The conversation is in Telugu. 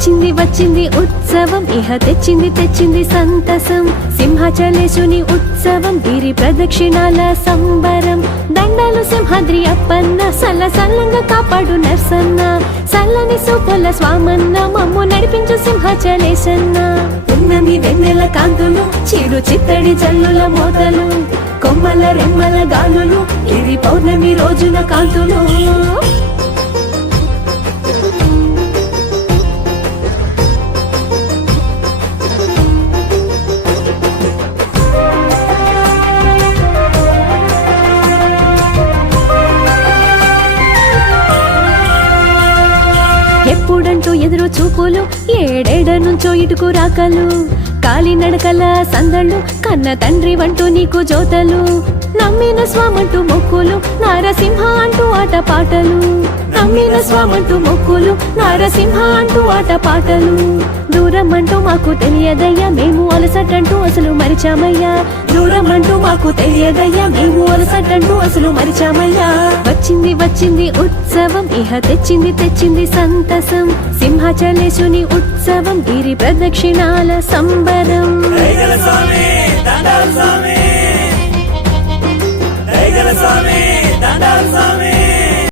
వచ్చింది వచ్చింది ఉత్సవం ఇహ తెచ్చింది తెచ్చింది సంతసం సింహాచలేశుని ఉత్సవం గిరి ప్రదక్షిణాల సంబరం దండాలు సింహాద్రి అప్పన్న సల్ల సల్లంగా కాపాడు నర్సన్న సల్లని సూపుల స్వామన్న మమ్ము నడిపించు సింహాచలేశన్న ఉన్నమి వెన్నెల కాంతులు చిరు చిత్తడి జల్లుల మోతలు కొమ్మల రెమ్మల గాలులు గిరి పౌర్ణమి రోజున కాంతులు ఎప్పుడంటూ ఎదురు చూపులు ఏడేడ నుంచో ఇటుకు రాకలు కాలినడకల సందళ్ళు కన్న తండ్రి వంటూ నీకు జోతలు నమ్మిన స్వామంటూ మొక్కులు నారసింహ అంటూ ఆట పాటలు నమ్మిన స్వామంటూ మొక్కులు నారసింహ అంటూ ఆట పాటలు దూరం అంటూ మాకు తెలియదయ్యా మేము అలసటంటూ అసలు మరిచామయ్యా దూరం అంటూ మాకు తెలియదయ్యా మేము అలసటంటూ అసలు మరిచామయ్యా వచ్చింది వచ్చింది ఉత్సవం ఇహ తెచ్చింది తెచ్చింది సంతసం సింహాచలేశుని ఉత్సవం గిరి ప్రదక్షిణాల సంబరం